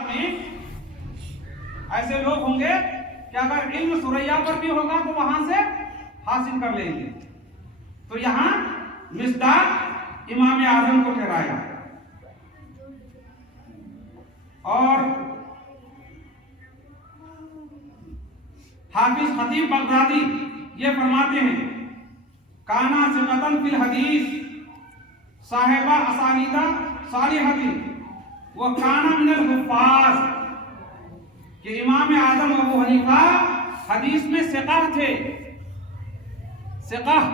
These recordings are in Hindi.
में ऐसे लोग होंगे कि अगर इल्म सुरैया पर भी होगा तो वहां से हासिल कर लेंगे। तो यहां मिस्दाक इमाम आजम को ठहराया। और हाफिज खतीब बगदादी ये फरमाते हैं, काना सिकतन फिल हदीस साहिबा असानीदा सालिहती व काना मिनल हुफ्फाज, कि इमाम आजम अबू हनीफा हदीस में सिकाह थे। सिकाह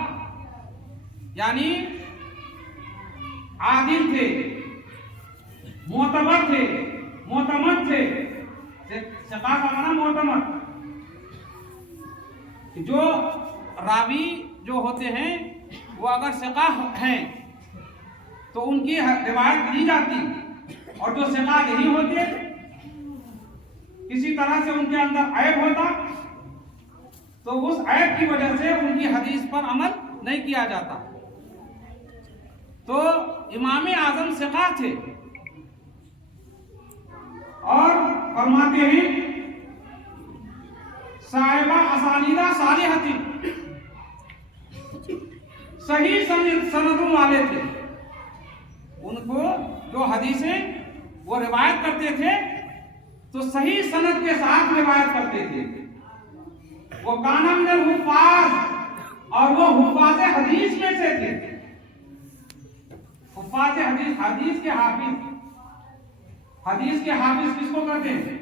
यानी आदिल थे, मोतबर थे, मोतमद थे। सिकाह का माना मोतमद। जो रावी जो होते हैं वो अगर सिकाह हैं तो उनकी रिवायत ली जाती, और जो सिकाह नहीं होते किसी तरह से उनके अंदर ऐब होता तो उस ऐब की वजह से उनकी हदीस पर अमल नहीं किया जाता। तो इमाम आजम सिकाह थे। और फरमाते हैं साहिबा असानीदा सालिहती, सही सनदों वाले थे। उनको जो हदीसें वो रिवायत करते थे तो सही सनद के साथ रिवायत करते थे। वो काना मिनल हुफ्फाज, और वो हुफ्फाज हदीस में से थे। हुफ्फाज हदीस, हदीस के हाफिज। हदीस के हाफिज किसको कहते हैं?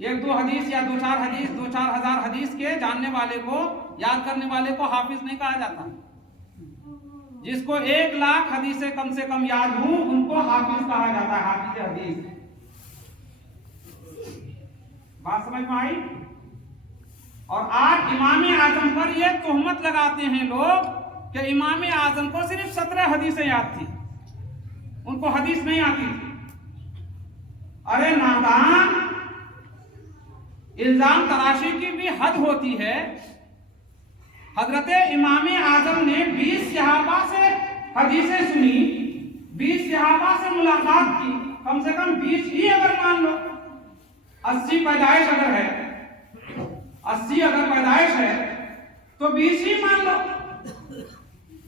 एक दो हदीस या दो चार हदीस, दो चार हजार हदीस के जानने वाले को, याद करने वाले को हाफिज नहीं कहा जाता। जिसको 1 लाख हदीसें कम से कम याद हो उनको हाफिज कहा जाता है, हाफिज हदीस। बात समझ में आई? और आज इमाम आजम पर ये तोहमत लगाते हैं लोग कि इमाम आजम को सिर्फ 17 हदीसें याद थी, उनको हदीस नहीं आती थी। अरे नादान, इल्जाम तराशी की भी हद होती है। हजरत इमाम आजम ने 20 सहाबा से हदीसें सुनी, 20 सहाबा से मुलाकात की, कम से कम 20 ही अगर मान लो। 80 पैदाइश अगर है, 80 अगर पैदाइश है तो 20 ही मान लो।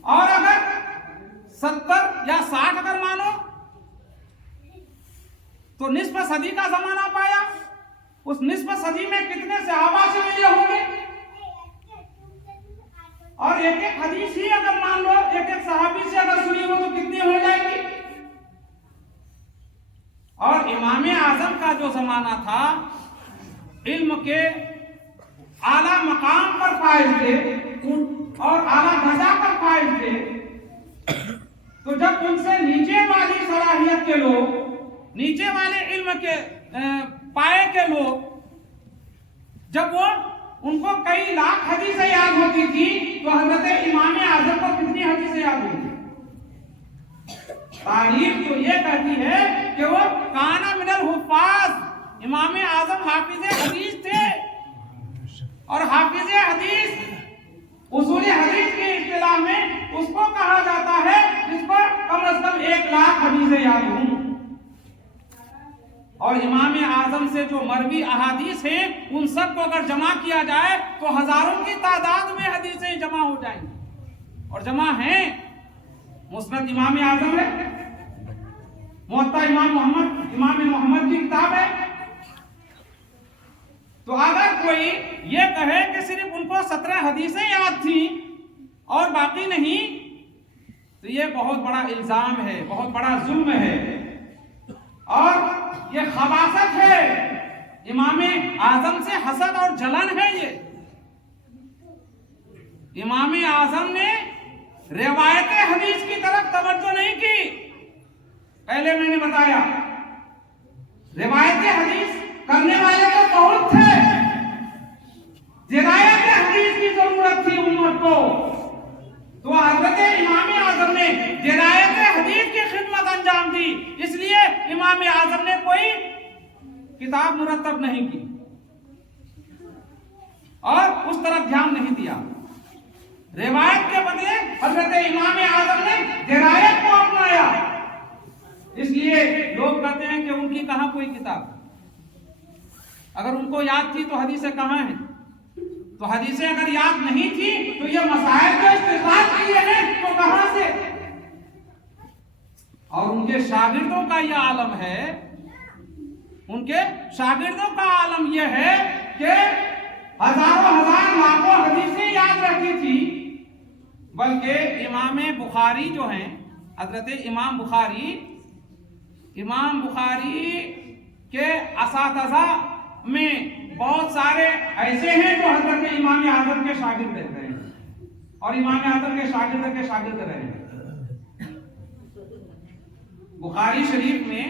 और अगर 70 या 60 अगर मानो तो निस्फ सदी का जमाना पाया। उस निस्फ सदी में कितने सहाबा से मिले होंगे? और एक एक हदीस ही अगर मान लो एक एक सहाबी से अगर सुनी हो तो कितनी हो जाएगी? और इमाम आजम का जो जमाना था, इल्म के आला मकाम पर फाइज थे और आला दर्जा पर फाइज थे। तो जब उनसे नीचे वाली सलाहियत के लोग, नीचे वाले इल्म के पाए के लोग, जब वो उनको कई लाख हदीसें याद होती थी तो हजरत इमाम आजम को कितनी हदीसें याद होती? तारीख तो ये कहती है कि वो काना मिनल हुफ्फाज, इमाम आजम हाफिज हदीस थे। और हाफिज हदीस उसूली हदीस की इस्तिलाह में उसको कहा जाता है जिसको कम से कम 1 लाख हदीसें याद हों। और इमाम आजम से जो मरवी अहादीस हैं उन सब को अगर जमा किया जाए तो हजारों की तादाद में हदीसें जमा हो जाएंगी। और जमा हैं। मुस्नद इमाम आजम है, मुवत्ता इमाम मोहम्मद की किताब है। तो अगर कोई ये कहे कि सिर्फ उनको 17 हदीसें याद थी और बाकी नहीं, तो ये बहुत बड़ा इल्जाम है, बहुत बड़ा जुल्म है और ये खबासत है। इमाम आजम से हसद और जलन है। ये इमाम आजम ने रिवायत हदीस की तरफ तवज्जो नहीं की। पहले मैंने बताया रिवायत हदीस करने वाले तो बहुत थे, रिवायत हदीस की जरूरत थी उम्मत को। तो हजरत इमाम आजम ने रिवायत हदीस की खिदमत अंजाम दी, इसलिए इमाम आजम ने कोई किताब मुरतब नहीं की और उस तरफ ध्यान नहीं दिया। रिवायत के बदले हजरत इमाम आजम ने रिवायत को अपनाया। इसलिए लोग कहते हैं कि उनकी कहाँ कोई किताब, अगर उनको याद थी तो हदीसें कहाँ हैं? तो हदीसें अगर याद नहीं थी तो ये मसाइल जो इस्तेमाल किए हैं तो कहां से? और उनके शागिर्दों का यह आलम है, उनके शागिर्दों का आलम यह है कि हजारों हजार लाखों हदीसें याद रखी थी, बल्कि इमाम बुखारी जो हैं, हजरत इमाम बुखारी के असातिज़ा में बहुत सारे ऐसे हैं जो हजरत इमाम आजम के शागिर्द रहे हैं और इमाम आजम के शागिर्द रहे हैं। बुखारी शरीफ में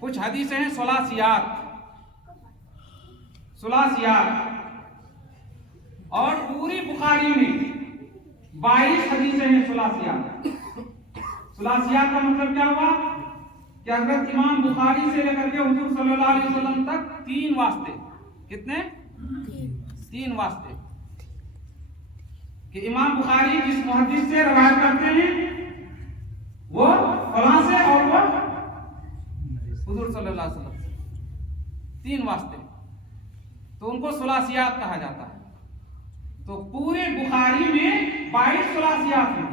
कुछ हदीसें हैं सुलासियात, और पूरी बुखारी में 22 हदीसें हैं सुलासियात। सुलासियात का मतलब क्या हुआ कि हजरत इमाम बुखारी से लेकर के हुजूर सल्लल्लाहु अलैहि वसल्लम तक 3 वास्ते, कितने? 3 वास्ते कि इमाम बुखारी जिस मुहद्दिस से रवायत करते हैं वो फलां से और वो हुजूर सल्लल्लाहु अलैहि वसल्लम से, 3 वास्ते, तो उनको सुलासियात कहा जाता है। तो पूरे बुखारी में 22 सुलासियात हैं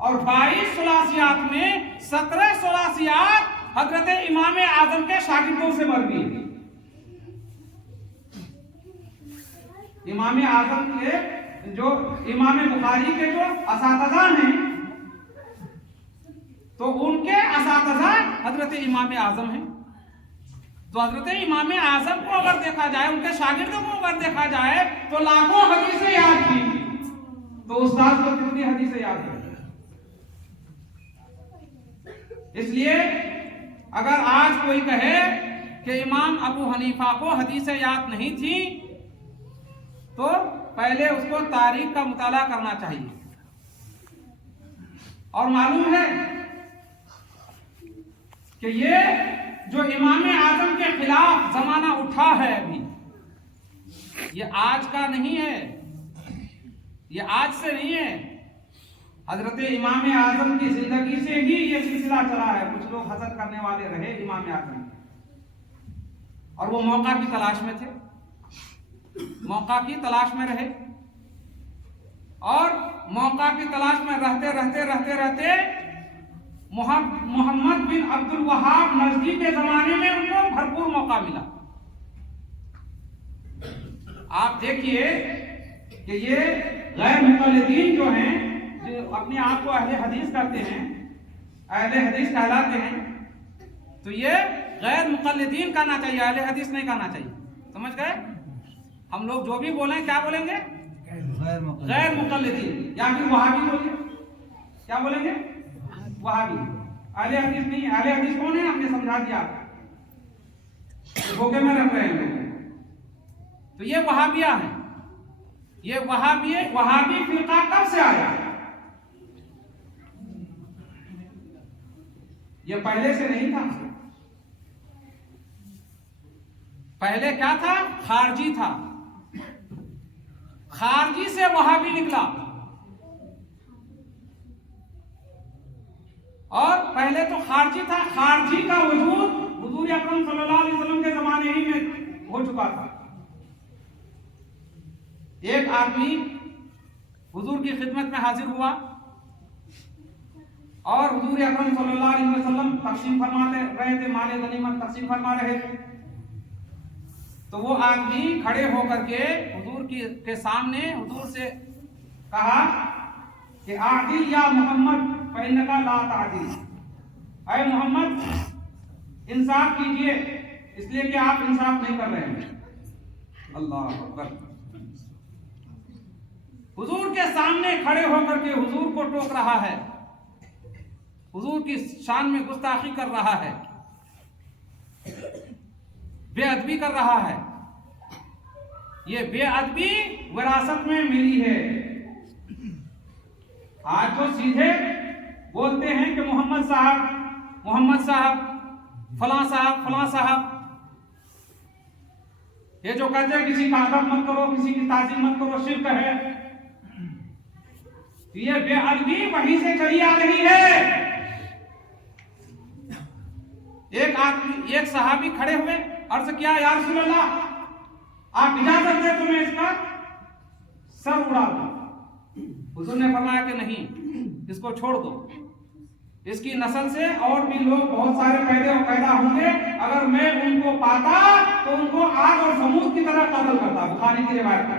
और 22 सुलासियात में 17 सुलासियात हजरत इमाम आजम के शागिर्दों से मरवी है। इमाम आजम के जो इमाम बुखारी के जो असातिज़ा हैं तो उनके असातिज़ा हजरत इमाम आजम हैं। तो हजरत इमाम आजम को अगर देखा जाए, उनके शागिर्दों को अगर देखा जाए तो लाखों हदीसें याद थी, तो उस्ताद को कितनी हदीसें याद है? इसलिए अगर आज कोई कहे कि इमाम अबू हनीफा को हदीसें याद नहीं थी तो पहले उसको तारीख का मुताला करना चाहिए। और मालूम है कि ये जो इमाम आजम के खिलाफ जमाना उठा है अभी, ये आज का नहीं है, ये आज से नहीं है। हजरत इमाम आजम की जिंदगी से ही ये सिलसिला चला है। कुछ लोग हसद करने वाले रहे इमाम आजम और वो मौका की तलाश में थे, मौका की तलाश में रहे और मौका की तलाश में रहते मोहम्मद बिन अब्दुल वहाब नजदी के जमाने में उनको भरपूर मौका मिला। आप देखिए कि ये गैर मुक़ल्लिदीन जो हैं, जो अपने आप को अहले हदीस कहते हैं, अहले हदीस कहलाते हैं, तो ये गैर मुक़ल्लिदीन कहना चाहिए, अहले हदीस नहीं कहना चाहिए। समझ गए? हम लोग जो भी बोलें क्या बोलेंगे? गैर मुक़ल्लिदीन, या फिर वहाबी बोलिए। क्या बोलेंगे? वहाबी। अहले हदीस नहीं। अहले हदीस कौन है? हमने समझा दिया, धोखे में रख रहे हैं। तो ये वहाबिया है। ये वहाबी फिरका कब से आया? ये पहले से नहीं था। पहले क्या था? खारजी था। खारजी से वहाबी निकला। और पहले तो खारजी था। खारजी का वजूद हुजूर अकरम सल्लल्लाहु अलैहि वसल्लम के जमाने ही में हो चुका था। एक आदमी हुजूर की खिदमत में हाजिर हुआ और हुजूर अकरम सल्लल्लाहु अलैहि वसल्लम तकसीम फरमाते रहे थे, माले गनीमत तकसीम फरमा रहे थे। तो वो आदमी खड़े होकर के हुजूर के सामने हुजूर से कहा कि आदिल या मोहम्मद फइन्नका ला तादिल, ऐ मोहम्मद इंसाफ कीजिए, इसलिए कि आप इंसाफ नहीं कर रहे हैं। अल्लाह अकबर। हुजूर के सामने खड़े होकर के हुजूर को टोक रहा है, हुजूर की शान में गुस्ताखी कर रहा है, बेअदबी कर रहा है। ये बेअदबी विरासत में मिली है। आज जो सीधे बोलते हैं कि मोहम्मद साहब, फलां साहब, ये जो कहते हैं किसी का अदब मत करो, किसी की ताज़ीम मत करो, शिर्क है। ये बेअदबी वहीं से चली आ रही है। एक सहाबी खड़े हुए, अर्ज किया, या रसूल अल्लाह, आप इजाजत दे तो मैं इसका सर उड़ा दूं। हुजूर ने फरमाया कि नहीं, इसको छोड़ दो, इसकी नस्ल से और भी लोग बहुत सारे पैदा होंगे, अगर मैं उनको पाता तो उनको आग और समूद की तरह कत्ल करता। बुखारी की रिवायत है।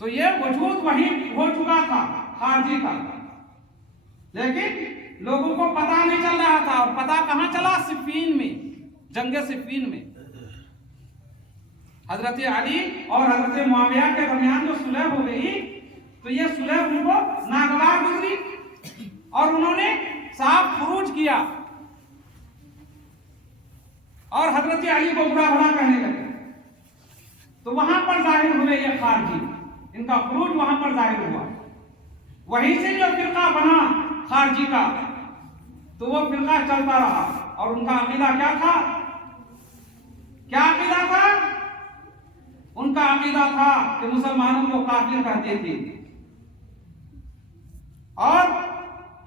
तो ये वजूद वही हो चुका था खारजी का, लेकिन लोगों को पता नहीं चल रहा था। और पता कहां चला? सिफ़ीन में, जंग सिफ़ीन में हजरत अली और हजरत मुआविया के दरमियान जो सुलह हो गई, तो ये सुलह उनको नागवार गुजरी और उन्होंने साफ खुरूज किया और हजरत अली को बुरा भला कहने लगे। तो वहां पर जाहिर हुए ये खारजी, इनका खुरूज वहां पर जाहिर हुआ। वहीं से जो फिरका बना खारजी का, तो वो फिरका चलता रहा। और उनका अकीदा क्या था? क्या अकीदा था? उनका अकीदा था कि मुसलमानों को काफिर कहते थे और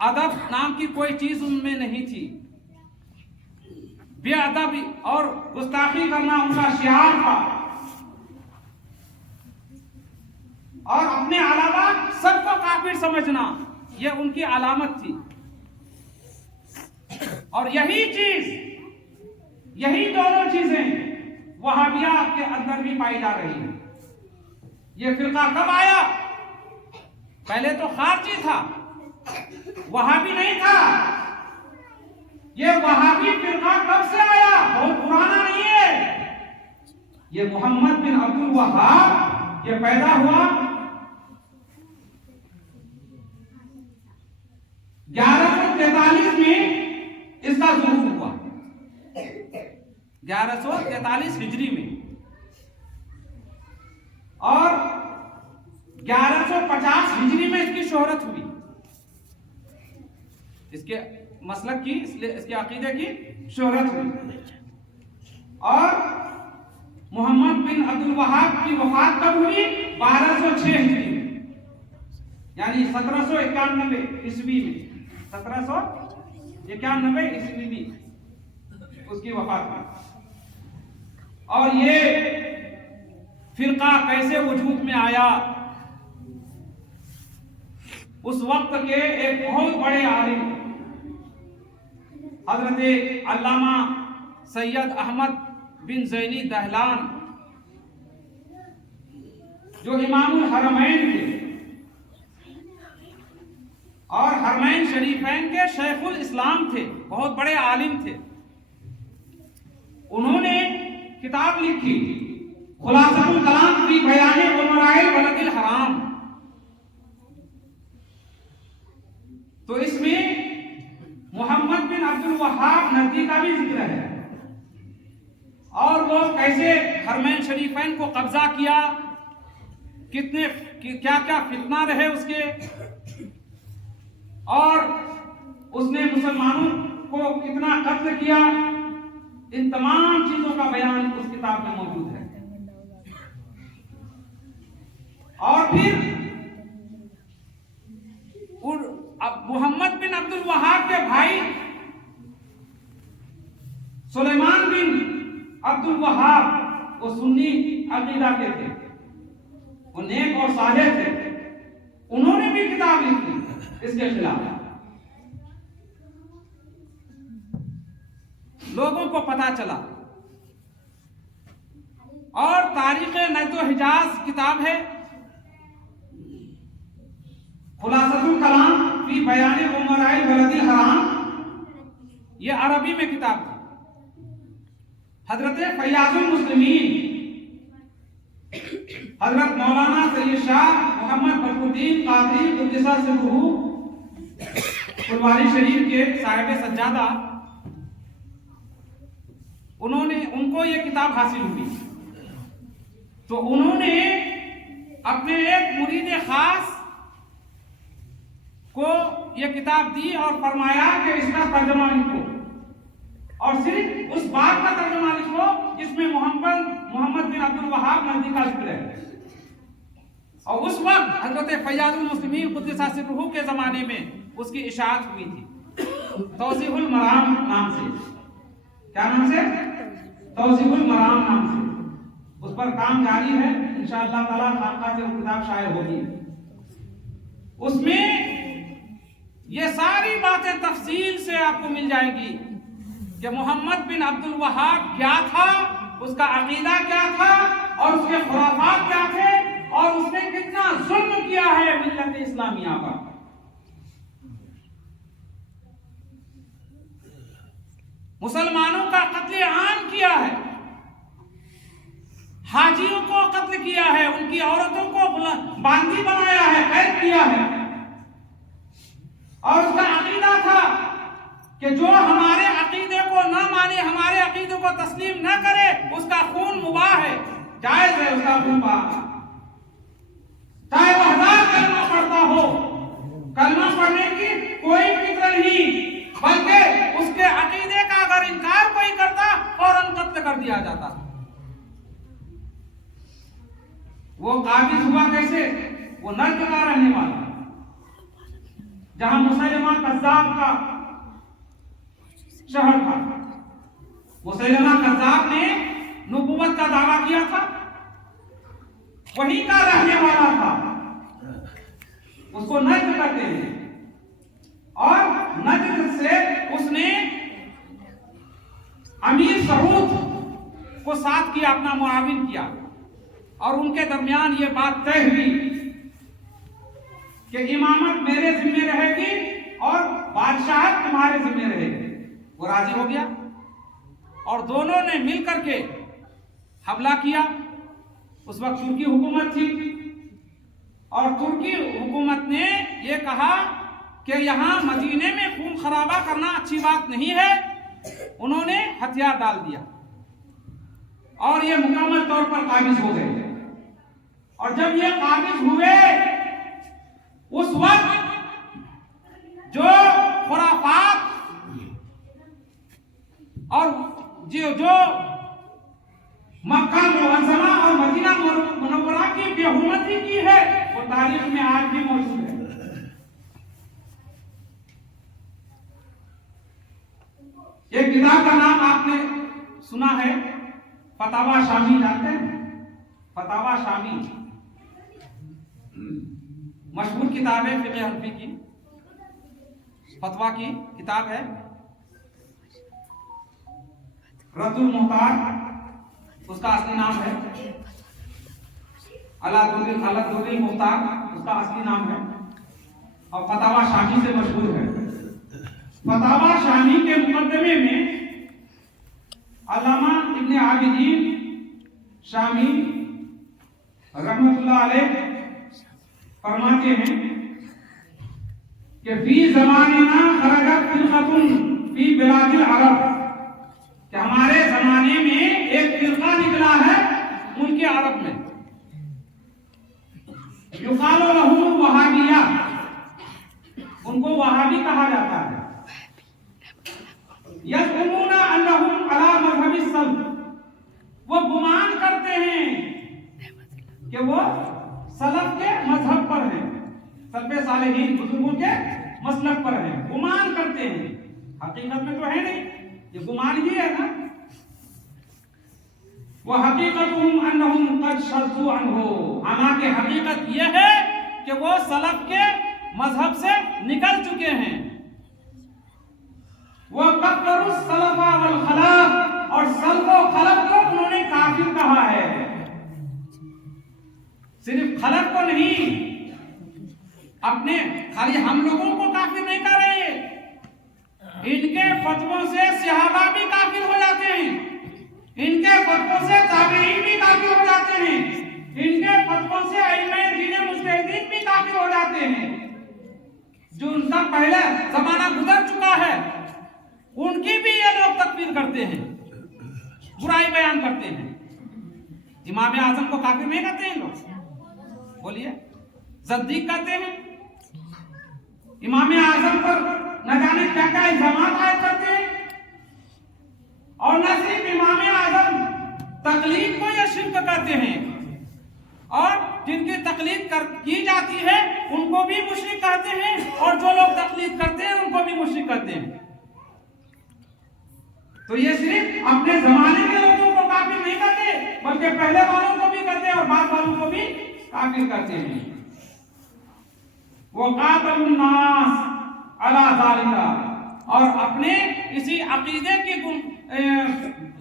अदब नाम की कोई चीज उनमें नहीं थी। बेअदब और गुस्ताखी करना उनका शिआर था और अपने अलावा सबको काफिर समझना यह उनकी अलामत थी। और यही चीज, यही दोनों चीजें वहाबिया के अंदर भी पाई जा रही है। ये फिरका कब आया? पहले तो खारजी था, वहाबी नहीं था। ये वहाबी फिरका कब से आया? बहुत पुराना नहीं है। ये मोहम्मद बिन अब्दुल वहाब ये पैदा हुआ 1143 में, इसका ज़ुहूर हुआ 1143 हिजरी में, और 1150 हिजरी में इसकी शोहरत हुई, इसके मसलक की, इसके अकीदे की शोहरत हुई। और मोहम्मद बिन अब्दुल वहाब की वफात कब हुई? 1206 हिजरी में, यानी 1791 ईस्वी में, 1791 ईस्वी में उसकी वफात हुई। और ये फिरका कैसे वजूद में आया? उस वक्त के एक बहुत बड़े आलिम हजरत अल्लामा सैयद अहमद बिन ज़ैनी दहलान, जो इमामुल हरमैन थे और हरमैन शरीफैन के शेखुल इस्लाम थे, बहुत बड़े आलिम थे। उन्होंने किताब लिखी खुलासतुल कलाम फी बयान उमराइल बलदिल हराम। तो इसमें मोहम्मद बिन अब्दुल वहाब नजदी का भी जिक्र है और वो कैसे हरमैन शरीफैन को कब्जा किया, कितने क्या क्या फितना रहे उसके, और उसने मुसलमानों को कितना कत्ल किया, इन तमाम चीजों का बयान उस किताब में मौजूद है। और फिर मोहम्मद बिन अब्दुल वहाब के भाई सुलेमान बिन अब्दुल वहाब, वो सुन्नी अकीदा के थे, वो नेक और सालेह थे। उन्होंने भी किताब लिखी इसके खिलाफ। लोगों को पता चला। और तारीख नजद हिजाज किताब है, खुलासतुल कलाम फी बयान उमराइल बलदिल हराम, ये अरबी में किताब थी। हजरत फैयाजुल मुस्लिमीन हजरत मौलाना सैयद शाह मोहम्मद बदरुद्दीन कादरी कुद्दसा सिर्रुहू फुलवारी शरीफ के साहिब सज्जादा, उनको ये किताब हासिल हुई। तो उन्होंने अपने एक मुरीद खास को ये किताब दी और फरमाया कि इसका तर्जुमा लिखो, और सिर्फ उस बात का तर्जुमा लिखो जिसमें मोहम्मद बिन अब्दुल वहाब नजदी का जिक्र है। और उस वक्त हजरत फैयाजुल मुस्लिमीन कुद्दसा सिर्रुहु के जमाने में उसकी इशाअत हुई थी तौज़ीहुल मराम नाम से। क्या नाम से? तौज़ीहुल मराम नाम से। उस पर काम जारी है, इंशाअल्लाह ताला खाका से वो किताब शाये होगी। उसमें ये सारी बातें तफसील से आपको मिल जाएगी कि मोहम्मद बिन अब्दुल वहाब क्या था, उसका अकीदा क्या था और उसके खुराफात क्या थे और उसने कितना जुल्म किया है मिल्लत इस्लामिया पर। मुसलमानों का कत्ले आम किया है, हाजियों को कत्ल किया है, उनकी औरतों को बांदी बनाया है, कैद किया है। और उसका अकीदा था कि जो हमारे अकीदे को न माने, हमारे अकीदे को तस्लीम न करे, उसका खून मुबाह है, जायज है उसका खून मुबाह, चाहे वो 1000 कलमा पढ़ता हो। कलमा पढ़ने की कोई फिक्र नहीं, बल्कि उसके अकीदे का अगर इनकार कोई करता फौरन कत्ल कर दिया जाता। वो काबिज हुआ कैसे? वो नर्क का रहने वाला, जहां मुसैलमा कज़्ज़ाब का शहर था। मुसैलमा कज़्ज़ाब ने नबूवत का दावा किया था, वहीं का रहने वाला था। उसको नज्द कहते हैं और नज्द से उसने अमीर सऊद को साथ किया, अपना मुआविन किया और उनके दरमियान ये बात तय हुई कि इमामत मेरे जिम्मे रहेगी और बादशाहत तुम्हारे जिम्मे रहेगी। वो राजी हो गया और दोनों ने मिलकर के हमला किया। उस वक्त तुर्की हुकूमत थी और तुर्की हुकूमत ने यह कहा कि यहाँ मदीने में खून खराबा करना अच्छी बात नहीं है। उन्होंने हथियार डाल दिया और ये मुकम्मल तौर पर काबिज हो गए। और जब ये काबिज हुए, उस वक्त जो खुराफात और जो मक्का मुअज़्ज़मा और मदीना मुनव्वरा की बेहुरमती की है, वो तारीख में आज भी मौजूद है। एक किताब का नाम आपने सुना है, फतावा शामी, जानते हैं? फतावा शामी मशहूर किताब है, फिक़ह हनफी की फतवा की किताब है। रद्दुल मुख्तार उसका असली नाम है, अलादुल मुख्तार उसका असली नाम है और फतावा शामी से मशहूर है। फतावा शामी के मुकद्दमे में अल्लामा इब्न आबिदीन शामी रहमतुल्लाह अलैह फरमाते हैं कि फी ज़मानिना खरजत फिरक़तुन फी बिलादिल अरब, कि हमारे जमाने में एक फिरका निकला है मुल्क अरब में, युक़ालु लहुम वहाबिया, उनको वहाबी कहा जाता है। यज़ुमुना अन्नहुम अला मज़हबि सल्फ़, वो गुमान करते हैं कि वो सलफ के मजहब पर हैं, सल्फ़े सालेहीन बुजुर्गों के मसलक पर हैं, गुमान करते हैं। हकीकत में तो है नहीं, ये गुमान ही है ना। वह हकीकतुहुम अन्नहुम क़द शज़्ज़ू अन्हु, हालांकि हकीकत यह है कि वो सलफ के मजहब से निकल चुके हैं। वह कफ़्फ़रु सलफ़ा वल खलफ़, और सल्फ़ और खलफ़ को उन्होंने काफिर कहा है। सिर्फ खलफ़ को नहीं, अपने खाली हम लोगों को काफिर नहीं कर रहे, इनके फतवों से सहाबा भी काफिर हो जाते हैं, इनके फतवों से ताबईन भी काफिर हो जाते हैं, इनके फतवों से अइम्मा दीन मुज्तहिदीन भी काफिर हो जाते हैं। जो उनका पहले जमाना गुजर चुका है, उनकी भी ये लोग तकफीर करते हैं, बुराई बयान करते हैं। इमाम आजम को काफिर नहीं करते हैं लोग, बोलिए, ज़द्दीक कहते हैं। इमाम आजम पर न जाने क्या क्या इल्जामात आयद करते हैं। और न सिर्फ इमाम आजम, तकलीद को यह शिर्क कहते हैं, और जिनकी की जाती है उनको भी मुशरिक कहते हैं, और जो लोग तकलीद करते हैं उनको भी मुशरिक कहते हैं। तो ये सिर्फ अपने जमाने के लोगों को काफिर नहीं करते, बल्कि पहले वालों को भी करते हैं और बाद वालों को भी काफिर करते हैं। वो कातलुन नास अला ज़ालिका, और अपने इसी अकीदे के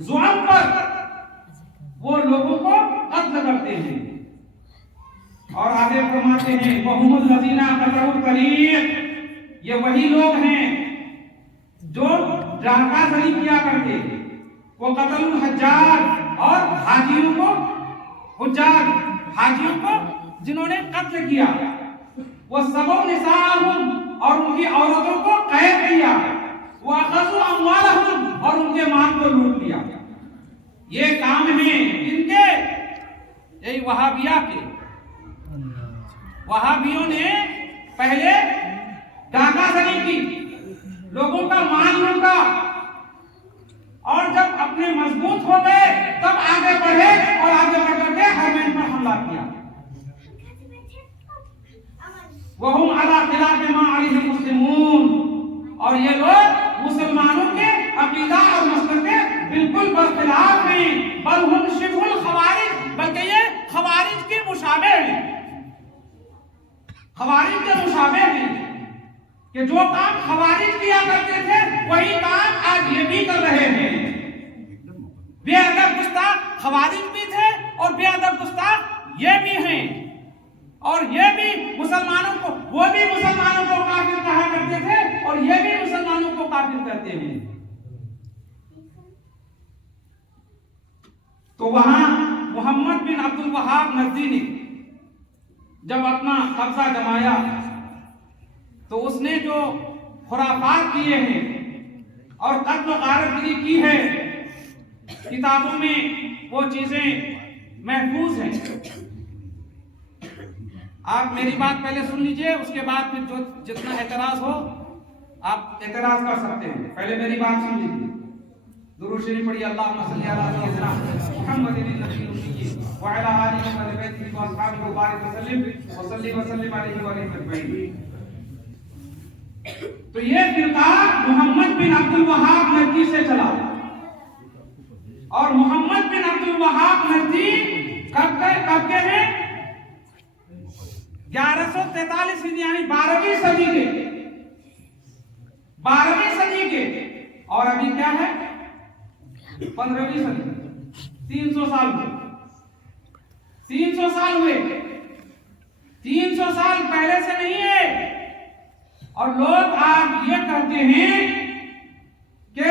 जुल्म पर वो लोगों को कत्ल करते हैं। और आगे फरमाते हैं वहुमुल लज़ीना कतऊ तरीक़, ये वही लोग हैं जो जारकाज़री किया करते, वो कतलुल हज्जाज, और हाजियों को हुज्जाज हाजियों को जिन्होंने कत्ल किया, वो सबो निसाहुम, और उनकी औरतों को कैद किया, वो अखज़ू अम्वालहुम, और उनके माल को लूट लिया। ये काम है इनके, यही वहाबिया के। वहाबियों ने पहले डाकादरी की, लोगों का माल लूटा, और जब अपने मजबूत हो गए तब आगे बढ़े और आगे बढ़कर के हरमैन पर हमला किया। वहुम अला खिलाफ मा अलैहि मुस्लिमून, और ये लोग मुसलमानों के अकीदा और मसलक के बिल्कुल बरखिलाफ हैं। बल हुम शिबहुल खवारिज, बल्कि ये खवारिज के मुशाबे हैं, खवारिज के मुशाबे हैं कि जो काम खवारिज किया करते थे वही काम आज ये भी कर रहे हैं। बेअदब गुस्ताख खवारिज भी थे और बेअदब गुस्ताख ये भी हैं, और ये भी मुसलमानों को, वो भी मुसलमानों को काफिर कहा करते थे और ये भी मुसलमानों को काफिर करते हैं। तो वहां मोहम्मद बिन अब्दुल वहाब नजदी ने जब अपना कब्जा जमाया तो उसने जो खुराफात किए हैं और कत्ल गारतगिरी की है, किताबों में वो चीजें महफूज हैं। आप मेरी बात पहले सुन लीजिए, उसके बाद फिर जो जितना एतराज हो आप एतराज कर सकते हैं। पहले मेरी बात सुन लीजिए। दुरूद शरीफ पढ़िए, अल्लाहुम्मा सल्ली अला सय्यिदिना मुहम्मदिन नबील उम्मी व अला आलिहि व बैतिहि व अस्हाबिहि व बारिक व सल्लिम अलैहि व अजमईन। तो ये फिरका मोहम्मद बिन अब्दुल वहाब नजदी से चला, और मोहम्मद बिन अब्दुल वहाब नजदी कब के हैं? 1143 यानी 12वीं सदी के, 12वीं सदी के। और अभी क्या है? 15वीं सदी। 300 साल हुए, 300 साल हुए, 300 साल पहले से नहीं है। और लोग आज ये कहते हैं कि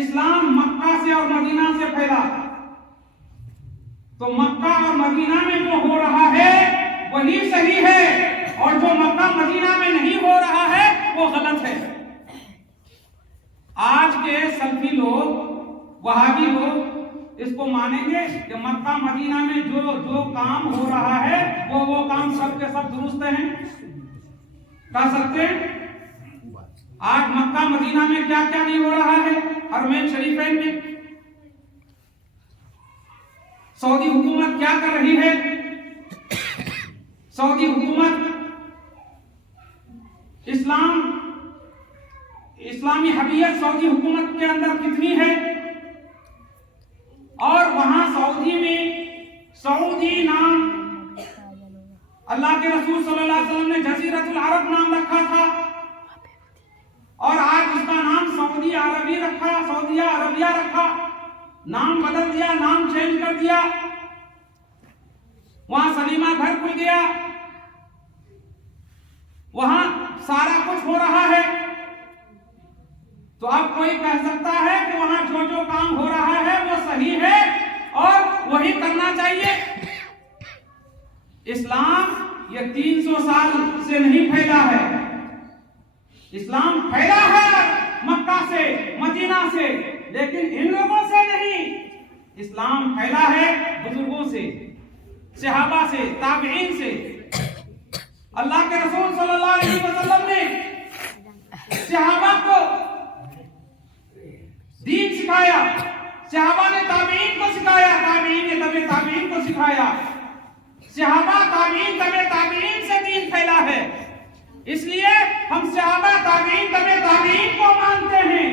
इस्लाम मक्का से और मदीना से फैला। तो मक्का और मदीना में जो हो रहा है वही सही है, और जो मक्का मदीना में नहीं हो रहा है वो गलत है। आज के सल्फी लोग, वहाबी लोग इसको मानेंगे कि मक्का मदीना में जो काम हो रहा है वो काम सब के सब दुरुस्त हैं, कह सकते हैं। आज मक्का मदीना में क्या क्या नहीं हो रहा है, हरमैन शरीफैन में सऊदी हुकूमत क्या कर रही है? सऊदी हुकूमत इस्लामी हबीयत सऊदी हुकूमत के अंदर कितनी है? और वहां सऊदी में सऊदी नाम अल्लाह के रसूल सल्लल्लाहु अलैहि वसल्लम ने जज़ीरतुल अरब नाम रखा था, और आज उसका नाम सऊदी अरबी रखा, सऊदिया अरबिया रखा, नाम बदल दिया, नाम चेंज कर दिया। वहां सलीमा घर खुल गया, वहां सारा कुछ हो रहा है। तो अब कोई कह सकता है कि वहां जो काम हो रहा है वो सही है और वही करना चाहिए। इस्लाम ये 300 साल से नहीं फैला है, इस्लाम फैला है मक्का से, मदीना से, लेकिन इन लोगों से नहीं। इस्लाम फैला है बुजुर्गों से, सहाबा से, ताबईन से। अल्लाह के रसूल सल्लल्लाहु अलैहि वसल्लम ने सहाबा को दीन सिखाया, सहाबा ने ताबईन को सिखाया, ताबईन ने तबे ताबईन को सिखाया। सहाबा ताबीन तबे ताबीन से दीन फैला है, इसलिए हम सहाबा ताबीन तबे ताबीन को मानते हैं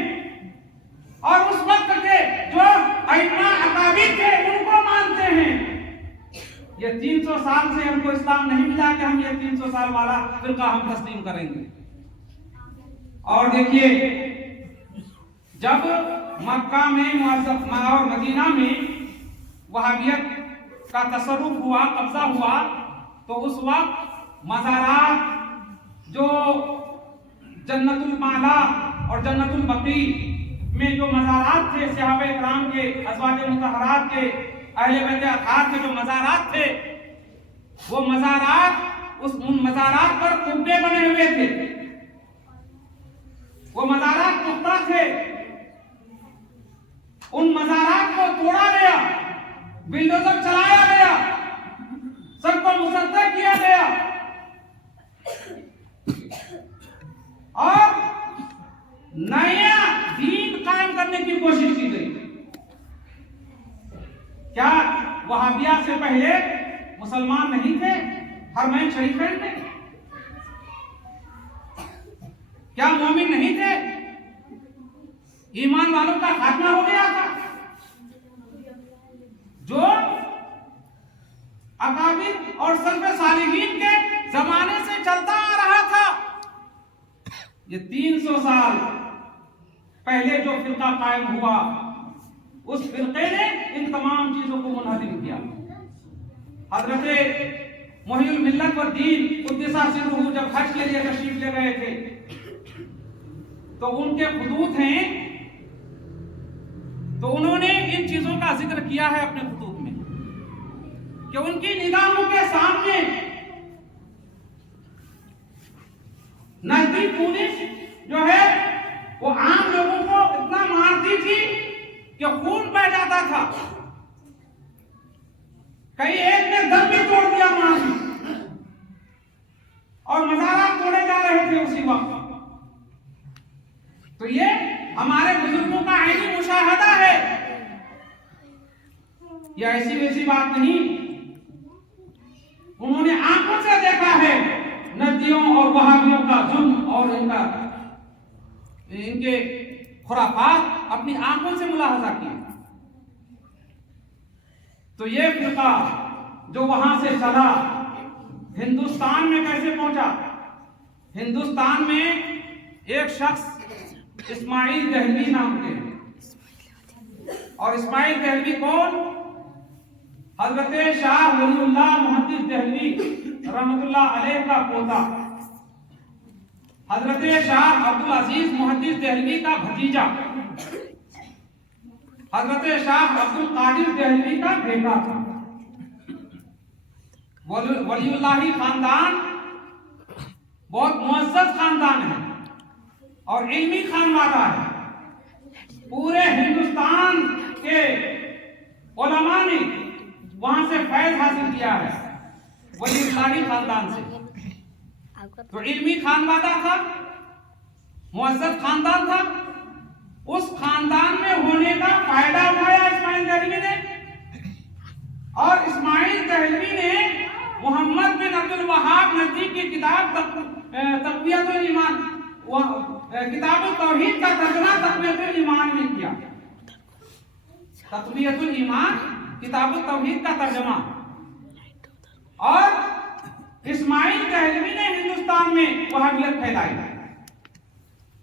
और उस वक्त के जो अइम्मा अकाबिर थे उनको मानते हैं। ये 300 साल से हमको इस्लाम नहीं मिला कि हम ये 300 साल वाला फिरका हम तस्लीम करेंगे। और देखिए, जब मक्का में और मदीना में वहाबियत का तसर्रुफ हुआ, कब्जा हुआ, तो उस वक्त मज़ारात जो जन्नतुल माला और जन्नतुल बकी में जो मज़ारात थे सहाबा इकराम के, अज़वाज मुतहहरात के, अहले बैत अताहर के जो मज़ारात थे, वो मज़ारात उन मज़ारात पर कुब्बे बने हुए थे, वो मज़ारात पुख्ता थे। उन मज़ारात को तोड़ा गया, बिल्डोजर चलाया गया, सबको मुसद्दह किया गया और नया दीन कायम करने की कोशिश की गई। क्या वहाबिया से पहले मुसलमान नहीं थे हरमैन शरीफैन में? क्या मोमिन नहीं थे? ईमान वालों का खात्मा हो गया था। जो अकाबिर और सल्फ़े सालिहीन के जमाने से चलता आ रहा था। ये 300 साल पहले जो फिरका कायम हुआ, उस फिरके ने इन तमाम चीजों को मुनहदिम किया। हजरत मुहियुल मिल्लत व दीन कुद्दसा सिर्रुहु जब हज के लिए तशरीफ ले गए थे, तो उनके खुतूत हैं, तो उन्होंने इन चीजों का जिक्र किया है अपने खुतूत में कि उनकी निगाहों के सामने नजदीक पुलिस जो है वो आम लोगों को इतना मारती थी कि खून बह जाता था। कई एक ने दम भी तोड़ दिया मार और मज़ारात तोड़े जा रहे थे उसी वक्त। तो ये हमारे बुजुर्गों का ऐनी मुशाहदा है, ये ऐसी वैसी बात नहीं। उन्होंने आंखों से देखा है नदियों और वहाबियों का जुल्म और इनके खुराफात अपनी आंखों से मुलाहजा किए। तो ये फिरका जो वहां से चला, हिंदुस्तान में कैसे पहुंचा? हिंदुस्तान में एक शख्स इस्माइल दहलवी नाम के, और इस्माइल दहलवी कौन? हजरत शाह वलीउल्लाह मुहद्दिस दहलवी रहमतुल्लाह अलैह का पोता, हजरत शाह अब्दुल अजीज मुहद्दिस दहलवी का भतीजा, हजरत शाह अब्दुल कादिर दहलवी का बेटा था। वलीउल्लाही खानदान बहुत मुअज़्ज़ज़ खानदान है और इल्मी खानवादा है। पूरे हिंदुस्तान के उलमा ने वहां से फैज़ हासिल किया है वलीउल्लाही खानदान से। तो इल्मी खानवादा था, मुअज़्ज़ज़ खानदान था। उस खानदान में होने का फायदा उठाया इस्माइल दहलवी ने, और इस्माइल दहलवी ने मोहम्मद बिन अब्दुल वहाब नज़दीक की किताब तक़वियतुल ईमान, किताबुत तौहीद का तर्जुमा तक़वियतुल ईमान में किया। तक़वियतुल ईमान किताबुत तौहीद का तर्जुमा। और इस्माइल दहलवी ने हिंदुस्तान में वहाबियत फैलाई,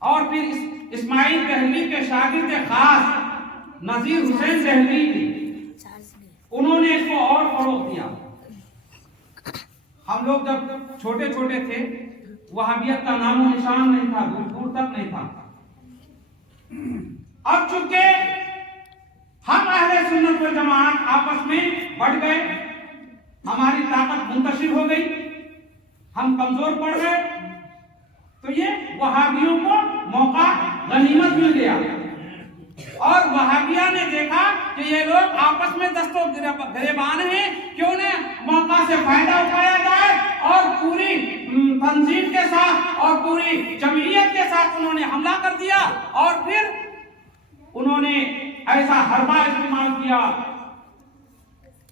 और फिर इस्माइल दहलवी के शागिर्द खास नजीर हुसैन दहलवी, उन्होंने इसको और फरोग दिया। हम लोग जब छोटे छोटे थे, वहाबियत का नामो निशान नहीं था, दूर दूर तक नहीं था। अब चूंकि हम अहले सुन्नत वल जमात आपस में बढ़ गए, हमारी ताकत मुंतशिर हो गई, हम कमजोर पड़ गए, तो ये वहाबियों को मौका गनीमत मिल गया। और वहाबिया ने देखा कि ये लोग आपस में दस्तों गिरेबान हैं, क्यों न मौका से फायदा उठाया जाए, और पूरी तंजीम के साथ और पूरी जमीयत के साथ उन्होंने हमला कर दिया। और फिर उन्होंने ऐसा हरबा इस्तेमाल किया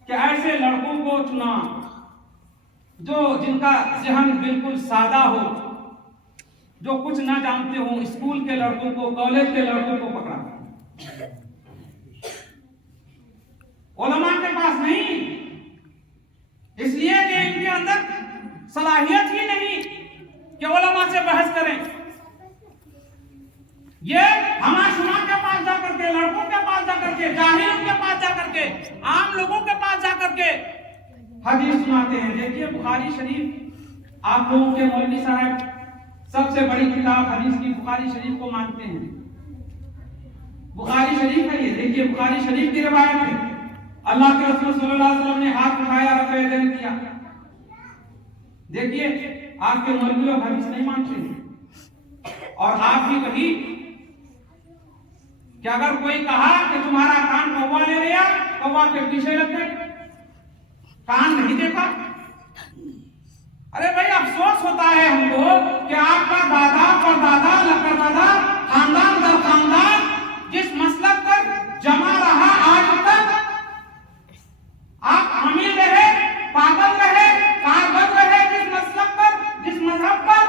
कि ऐसे लड़कों को चुना जिनका ज़हन बिल्कुल सादा हो, जो कुछ ना जानते हो, स्कूल के लड़कों को, कॉलेज के लड़कों को पकड़ा, उलमा के पास नहीं, इसलिए कि इनके अंदर सलाहियत ही नहीं कि उलमा से बहस करें। ये हमाशुमा के पास जाकर के, लड़कों के पास जाकर के, जाहिलों के पास जाकर के, आम लोगों के पास जाकर के हदीस सुनाते हैं। देखिए बुखारी शरीफ, आप लोगों के मौलवी साहब सबसे बड़ी किताब हदीस की बुखारी शरीफ को मानते हैं। बुखारी शरीफ है ये, देखिए बुखारी शरीफ की रिवायत है। अल्लाह के रसूल सल्लल्लाहु अलैहि वसल्लम ने हाथ उठाया, रफ़े यदैन किया। देखिए आपके मौलवी लोग हदीस नहीं मानते हैं, और आप भी वही कि अगर कोई कहा कि तुम्हारा कान कौवा ले लिया, कौवा के पीछे लग गए, कान नहीं देखा। अरे भाई अफसोस होता है हमको कि आपका दादा परदादा लकड़दादा खानदान दर खानदान जिस मसलक पर जमा रहा आज तक, आप अमीर रहे, पागल रहे, कारगर रहे, जिस मसलक पर, जिस मजहब पर,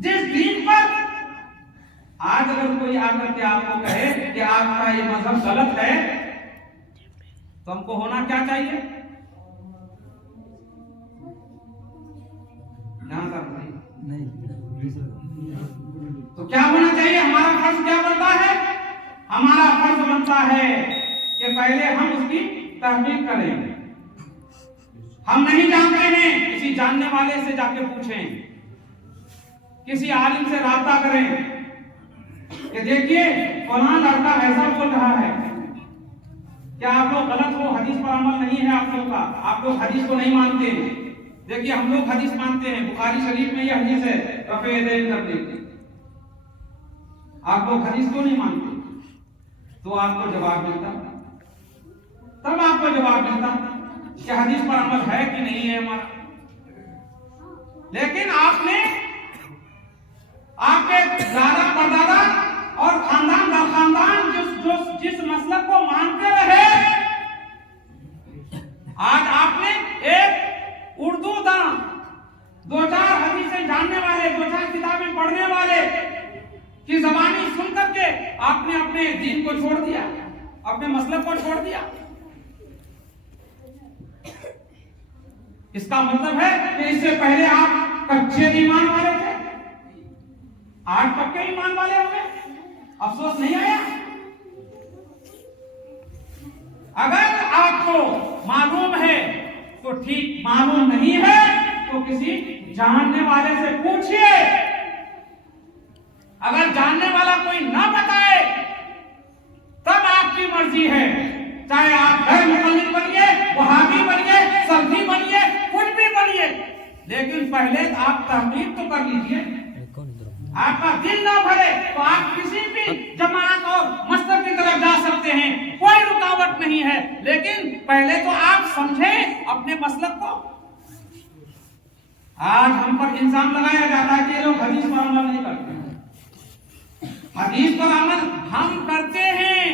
जिस दीन पर, आज अगर कोई आकर के आपको कहे कि आपका ये मजहब गलत है, तो हमको होना क्या चाहिए? नहीं, तो क्या होना चाहिए? हमारा फर्ज क्या बनता है? हमारा फर्ज बनता है कि पहले हम उसकी तहकीक करें। हम नहीं जानते हैं, किसी जानने वाले से जाके पूछें, किसी आलिम से राब्ता करें कि देखिए फलां लड़का ऐसा बोल रहा है, क्या आप लोग गलत हो? हदीस पर अमल नहीं है आप लोग का, आप लोग हदीस को नहीं मानते। देखिए हम लोग हदीस मानते हैं, बुखारी शरीफ में यह हदीस है रफ़े यदैन करने की, आप लोग हदीस क्यों नहीं मानते? तो आपको जवाब मिलता, तब आपको जवाब मिलता कि हदीस पर अमल है कि नहीं है हमारा। लेकिन आपने आपके दादा परदादा और खानदान दर खानदान जिस मसलक को मानते रहे, आज आपने एक उर्दू दान, दो चार हदीसें जानने वाले, दो चार किताबें पढ़ने वाले की ज़बानी सुन करके आपने अपने दीन को छोड़ दिया, अपने मसलक को छोड़ दिया। इसका मतलब है कि इससे पहले आप कच्चे ईमान वाले थे, आज पक्के ईमान वाले हो गए। अफसोस नहीं आया? अगर आपको मालूम है तो ठीक, मालूम नहीं है तो किसी जानने वाले से पूछिए। अगर जानने वाला कोई ना बताए तब आपकी मर्जी है, चाहे आप गैर मुक़ल्लिद बनिए, वहाबी बनिए, सलफी बनिए, कुछ भी बनिए, लेकिन पहले आप तहकीक तो कर लीजिए। आपका दिल ना भरे तो आप किसी भी जमात और मसलक की तरफ जा सकते हैं, कोई रुकावट नहीं है, लेकिन पहले तो आप समझें अपने मसलक को। आज हम पर इल्जाम लगाया जाता है कि ये लोग हदीस पर अमल नहीं करते। हदीस पर अमल हम करते हैं,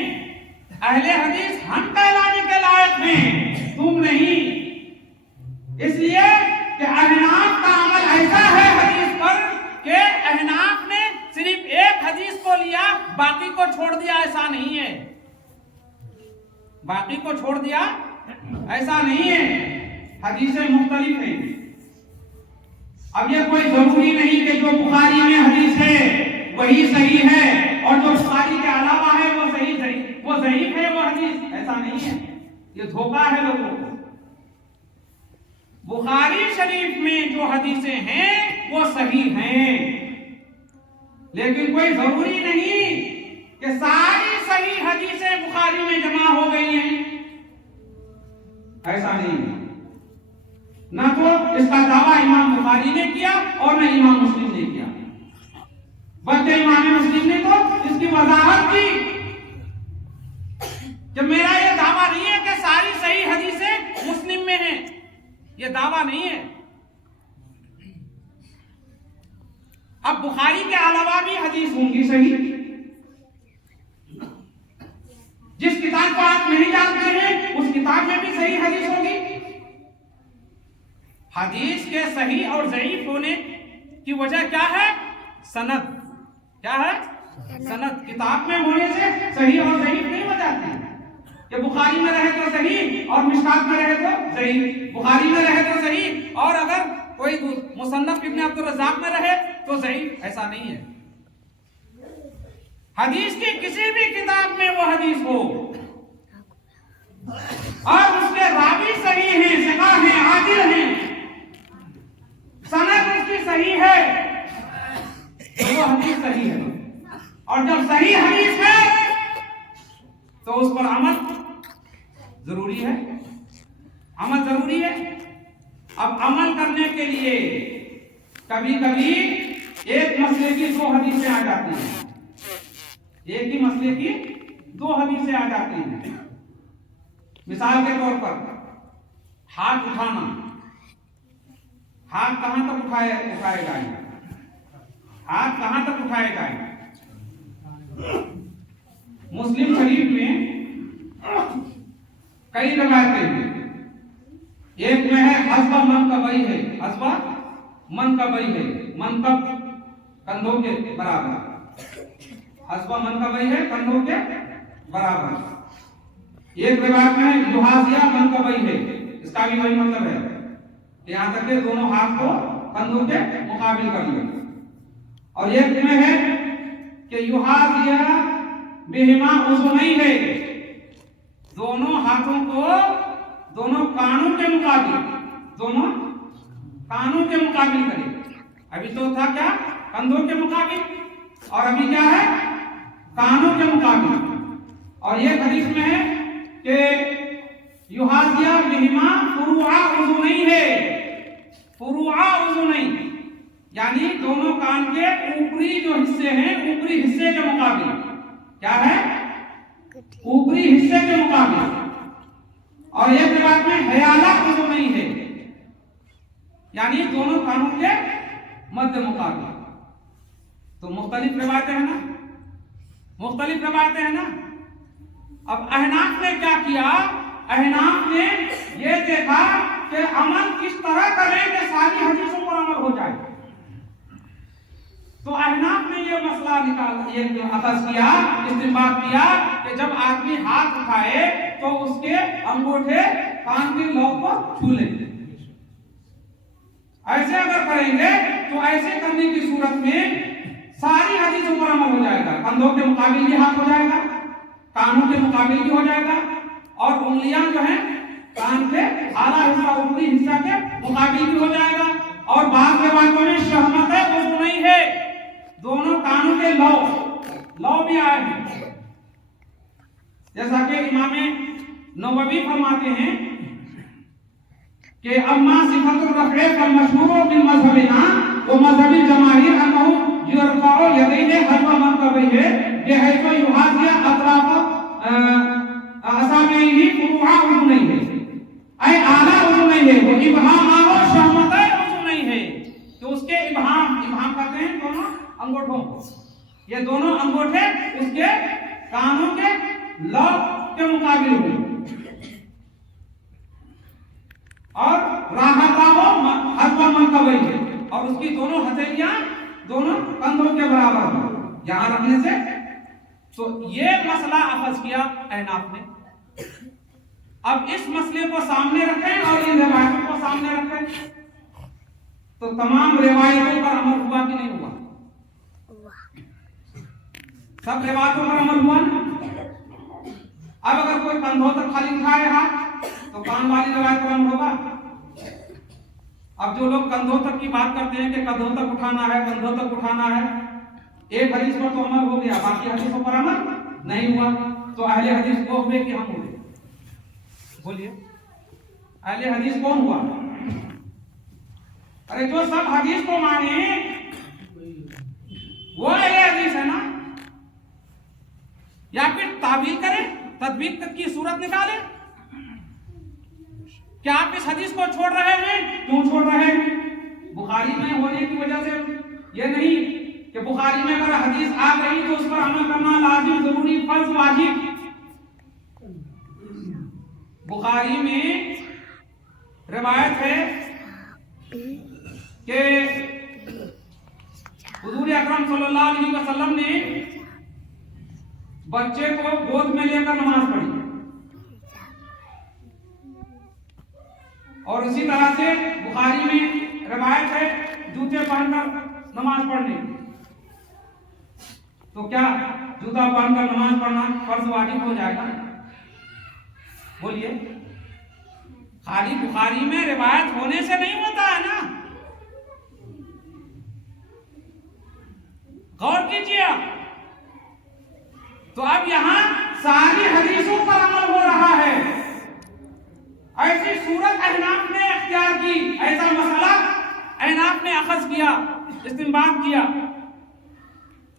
अहले हदीस हम कहलाने के लायक हैं, तुम नहीं। इसलिए कि अहनाफ का अमल ऐसा है हदीस पर कि अहनाफ ने सिर्फ एक हदीस को लिया, बाकी को छोड़ दिया, ऐसा नहीं है। बाकी को छोड़ दिया ऐसा नहीं है, हदीसें मुख्तलिफ हैं। अब ये कोई जरूरी नहीं कि जो बुखारी में हदीस है वही सही है और जो बुखारी के अलावा है वो सही वो ज़ईफ है वो हदीस, ऐसा नहीं है। ये धोखा है लोगों को। बुखारी शरीफ में जो हदीसें हैं वो सही हैं, लेकिन कोई जरूरी नहीं कि सारी सही हदीसें बुखारी में जमा हो गई हैं, ऐसा नहीं है। ना तो इसका दावा इमाम बुखारी ने किया और न इमाम मुस्लिम ने किया, बल्कि इमाम मुस्लिम ने तो इसकी वजाहत की कि मेरा ये दावा नहीं है कि सारी सही हदीसें मुस्लिम में हैं, ये दावा नहीं है। अब बुखारी के अलावा भी हदीस होंगी सही, जिस किताब को आप नहीं जानते हैं उस किताब में भी सही हदीस होगी। हदीस के सही और ज़ईफ होने की वजह क्या है? सनद। क्या है? सनद। किताब में होने से सही और ज़ईफ नहीं हो जाती कि बुखारी में रहे तो सही और मिशकात में रहे तो ज़ईफ, बुखारी में रहे तो सही और अगर कोई मुसन्नफ इब्न अब्दुर रज़्ज़ाक़ में रहे तो ज़ईफ। ऐसा नहीं है। हदीस की किसी भी किताब में वो हदीस हो और उसके रावी सही हैं, सिका हैं, आदिल हैं, सनद उसकी सही है तो वो हदीस सही है। और जब सही हदीस है तो उस पर अमल जरूरी है। अमल जरूरी है। अब अमल करने के लिए कभी कभी एक मसले की दो हदीसें आ जाती हैं। एक ही मसले की दो हदीसें आ जाती हैं। मिसाल के तौर पर हाथ उठाना, हाथ कहां तक उठाए जाएंगे? हाथ कहां तक उठाए जाएंगे? मुस्लिम शरीफ में कई रिवायतें हैं। एक में है हस्बा मनकबई है, हस्बा मनकबई है, मनकब कंधों के बराबर, हस्बा मनकबई है, कंधों के बराबर। एक रिवायत में युहाजिया मनकबई है, इसका भी वही मतलब है, यहां तक के दोनों हाथ को कंधों के मुकाबिल कर ले। और एक में है कि युहाजिया बिहिमा उज़ुनई है, दोनों हाथों को दोनों कानों के मुकाबिल, दोनों कानों के मुकाबिल करे। अभी तो था क्या? कंधों के मुकाबिल, और अभी क्या है? कानों के मुकाबिल। और ये हदीस में है कि युहाजिया बिहिमा फुरुआ उज़ुनई है, फुरुआ उज़ुनई यानी दोनों कान के ऊपरी जो हिस्से हैं, ऊपरी हिस्से के मुकाबिल। क्या है? ऊपरी हिस्से के मुकाबिल। और एक बात में हयाला उज़ुनई है यानी दोनों कानों के मध्य मुकाबिल। तो मुख्तलिफ रिवायतें हैं ना, मुख्तलिफ रिवायतें हैं ना। अब अहनाफ ने क्या किया? अहनाफ ने यह देखा कि अमल किस तरह करें कि सारी हदीसों पर अमल हो जाए। तो अहनाफ ने यह मसला ये अखज़ किया, इस्तिंबात किया कि जब आदमी हाथ उठाए तो उसके अंगूठे कान की लौ को छू लें। ऐसे अगर करेंगे तो ऐसे करने की सूरत में सारी हदीसों पर अमल हो जाएगा। कंधों के मुकाबिल भी हाथ हो जाएगा, कानों के मुकाबिल भी हो जाएगा, और उंगलियां जो हैं कान के आला हिस्सा, ऊपरी हिस्सा के मुकाबिल भी हो जाएगा। और बाद के बातों में शहमत है वो नहीं है, दोनों कानों के लौ भी आए हैं। जैसा कि इमाम नववी फरमाते हैं कि अम्मा सिफतुर रफ़े कल मशहूर बिन मज़हबिना व मज़हबी जमाहीर अन्नहु युरफ़अु यदैहि हज़वा मनकबैहि बिहैथु युहाज़िया अतराफ़ असामिही फुरुआ उज़ुनैहि ऐ आला उज़ुनैहि व इब्हामा शहमतै उज़ुनैहि। तो उसके इब्हाम कहते हैं दोनों अंगूठों को, ये दोनों अंगूठे उसके कानों के लौ के मुकाबिल हुए। और राहताओ हज़वा मनकबैहि है, और उसकी दोनों हथेलियां दोनों कंधों के बराबर हो यहां रखने से। तो ये मसला अखज़ किया अहनाफ ने। अब इस मसले को सामने रखें और इन रिवायतों को सामने रखें तो तमाम रिवायतों पर अमल हुआ कि नहीं हुआ? सब रिवायतों पर अमल हुआ ना। अब अगर कोई कंधों तक खाली उठाए हाथ तो कान वाली रिवायत पर अमल होगा। अब जो लोग कंधों तक की बात करते हैं कि कंधों तक उठाना है, कंधों तक उठाना है, एक हदीस पर तो अमल हो गया, बाकी हदीसों पर अमल नहीं हुआ। तो अहले हदीस वो हुए कि हम हुए? बोलिए, अहले हदीस कौन हुआ? अरे जो सब हदीस को माने वो अहले हदीस है ना। या फिर ताबील करें, तदबीर की सूरत निकालें। क्या आप इस हदीस को छोड़ रहे हैं? क्यों छोड़ रहे हैं? बुखारी में होने की वजह से ये नहीं कि बुखारी में अगर हदीस आ गई तो उस पर अमल करना लाजिम, जरूरी, फर्ज, वाजिब। बुखारी में रिवायत है बच्चे को गोद में लेकर नमाज पढ़ी, और उसी तरह से बुखारी में रिवायत है जूते पहनकर नमाज पढ़ने की। तो क्या जूता पहनकर नमाज पढ़ना फर्ज वाजिब हो जाएगा? बोलिए। खाली बुखारी में रिवायत होने से नहीं होता है ना, गौर कीजिए आप। तो अब यहां सारी हदीसों पर अमल हो रहा है। ऐसी सूरत अहनाफ ने इख्तियार की, ऐसा मसला अहनाफ ने अखज़ किया, इस्तिंबात किया।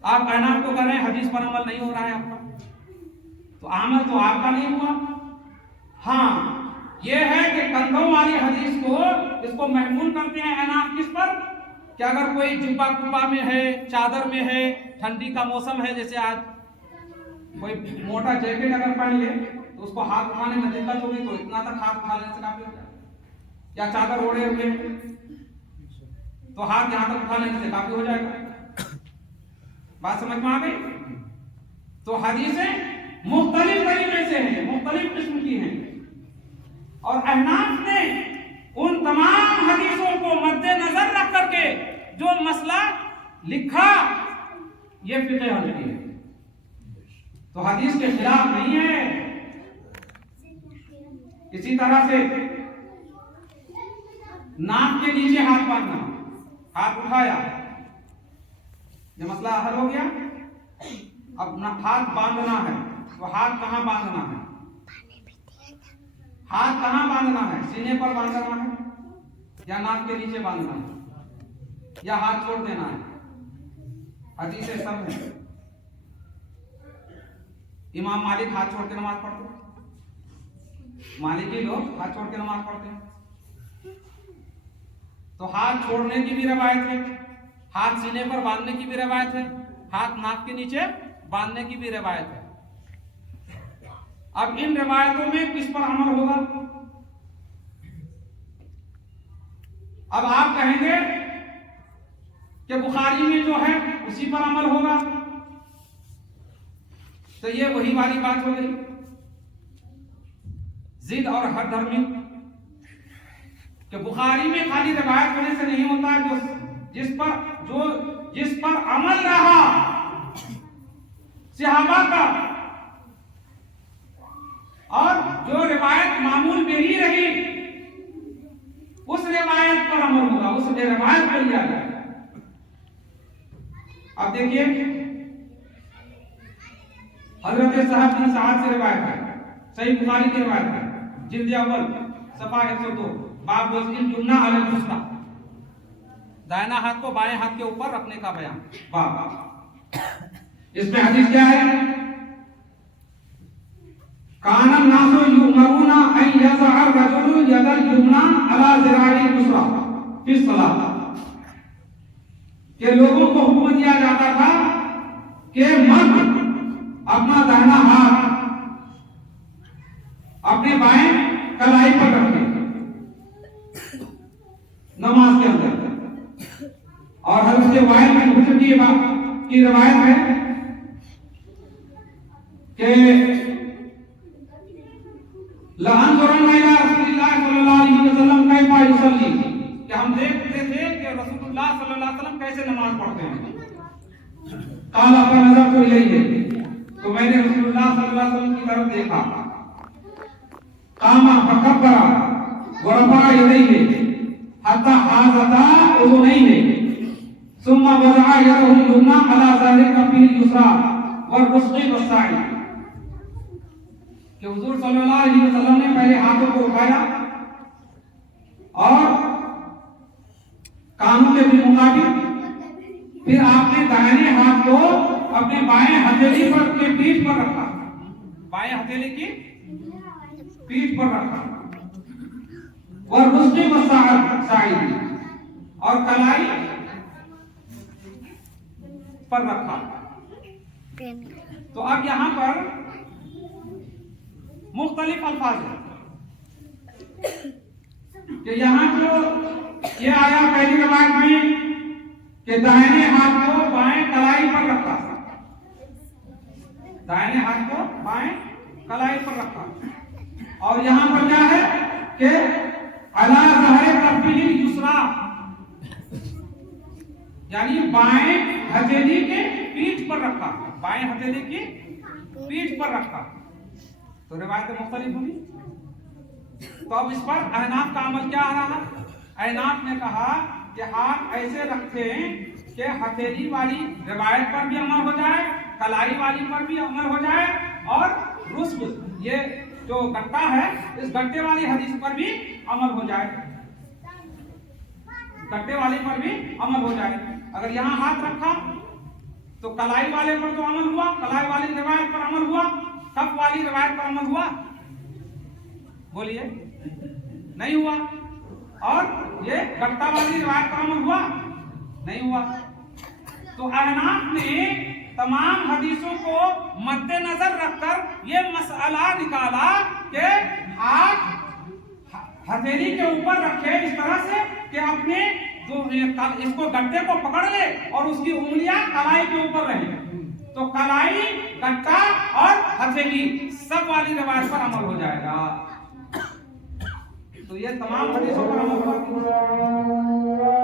आप अहनाफ को कह रहे हैं हदीस पर अमल नहीं हो रहा है आपका, तो अमल तो आपका नहीं हुआ। हाँ, ये है कि कंधों वाली हदीस को इसको महमूल करते हैं अहनाफ किस पर, कि अगर कोई जुब्बा कुब्बा में है, चादर में है, ठंडी का मौसम है, जैसे आज कोई मोटा जैकेट अगर पहन ले तो उसको हाथ उठाने में दिक्कत होगी, तो इतना तक हाथ उठा लेने से काफी हो जाए, या चादर ओढ़े हुए तो हाथ यहां तक उठा लेने से काफी हो जाएगा। बात समझ में आ गई? तो हदीसें मुख्तलिफ तरीके से हैं, मुख्तलिफ किस्म की हैं, और अहनाफ ने उन तमाम हदीसों को मद्देनजर रख करके जो मसला लिखा, ये फिक़ह हनफी है। तो हदीस के खिलाफ नहीं है। इसी तरह से नाक के नीचे हाथ बांधना, हाथ उठाया, ये मसला हल हो गया। अब हाथ बांधना है, तो हाथ कहां बांधना है? हाथ कहां बांधना है? सीने पर बांधना है, या नाक के नीचे बांधना है, या हाथ छोड़ देना है? हदीसें सब है। इमाम मालिक हाथ छोड़ के नमाज पढ़ते हैं, मालिकी लोग हाथ छोड़ के नमाज पढ़ते हैं। तो हाथ छोड़ने की भी रवायत है, हाथ सीने पर बांधने की भी रवायत है, हाथ नाक के नीचे बांधने की भी रवायत है। अब इन रवायतों में किस पर अमल होगा? अब आप कहेंगे कि बुखारी में जो है उसी पर अमल होगा, तो ये वही वाली बात हो गई, जिद और हर धर्मी, कि बुखारी में खाली रवायत होने से नहीं होता है, जिस पर अमल रहा सहाबा का, और जो रिवायत मामूल में ही रही, उस रिवायत पर अमल होगा, उस रिवायत पर लिया जाए। अब देखिए, हजरत साहब बिन सआद से रिवायत है, सही बुखारी की रिवायत है, जिल्द अव्वल सफा 102, बाब वज़्इल जुम्ना अलल युस्रा, दाहिना हाथ को बाएं हाथ के ऊपर रखने का बयान। बाब इसमें हदीस क्या है? कानन नासु युमरुना अन यज़अ रजुलु यदल युमना अला ज़िराइल युस्रा फिस सलात, के लोगों को हुक्म दिया जाता था कि मर्द अपना दाहिना हाथ अपने बाएं कलाई पर रखे नमाज के अंदर। और हज़रत वाइल बिन हुजर की रिवायत है कि लअनज़ुरन्ना इला रसूलिल्लाह सल्लल्लाहु अलैहि वसल्लम कैफ़ा युसल्ली, कि हम देखते थे कि रसूलुल्लाह सल्लल्लाहु अलैहि वसल्लम कैसे नमाज पढ़ते हैं। काला फनज़रतु इलैहि, तो मैंने रसूलुल्लाह सल्लल्लाहु अलैहि वसल्लम की तरफ देखा। कामा फकब्बरा व रफ़अ यदैहि हत्ता हाज़ता उज़ुनैहि, सुम्मा वज़अ यदहु युमना अला ज़ालिका फिल युस्रा वरुस्क़ी वस्साई, कि हुजूर सल्लल्लाहु अलैहि वसल्लम ने पहले हाथों को उठाया और कानों के भी मुताबिक, फिर आपने दाहिने हाथ को अपने बाएं हथेली पर के पीठ पर रखा, बाएं हथेली की पीठ पर रखा, और रुस्क़ी वस्साई, और कलाई पर रखा। तो अब यहां पर मुख्तलिफ अल्फाज है कि यहां जो ये आया पहली रिवायत में कि दाहिने हाथ को बाएं कलाई पर रखा, दाहिने हाथ को बाएं कलाई पर रखा, और यहां पर क्या है कि अला ज़हरे कफ़िही युसरा, यानी बाएं हथेली के पीठ पर रखा, बाएं हथेली की पीठ पर रखा। तो रिवायतें मुख्तलिफ होंगी। तो अब इस पर अहनाफ का अमल क्या आ रहा? अहनाफ ने कहा कि हाथ ऐसे रखें कि हथेली वाली रिवायत पर भी अमल हो जाए, कलाई वाली पर भी अमल हो जाए, और रुस्ब ये जो गट्टा है इस गट्टे वाली हदीस पर भी अमल हो जाए, गट्टे वाली पर भी अमल हो जाए। अगर यहाँ हाथ रखा तो कलाई वाले पर तो अमल हुआ, कलाई वाली रिवायत पर अमल हुआ, कफ वाली रिवायत पर अमल हुआ? बोलिए, नहीं हुआ। और ये गट्टा वाली रिवायत पर अमल हुआ? नहीं हुआ। तो अहनाफ ने तमाम हदीसों को मद्देनजर रखकर ये मसला निकाला कि हाथ हथेली के ऊपर रखे इस तरह से कि अपने जो इसको गट्टे को पकड़ ले और उसकी उंगलियां कलाई के ऊपर रहे। तो कलाई, गट्टा और हथेली सब वाली रिवायत पर अमल हो जाएगा। तो ये तमाम हदीसों पर अमल हुआ।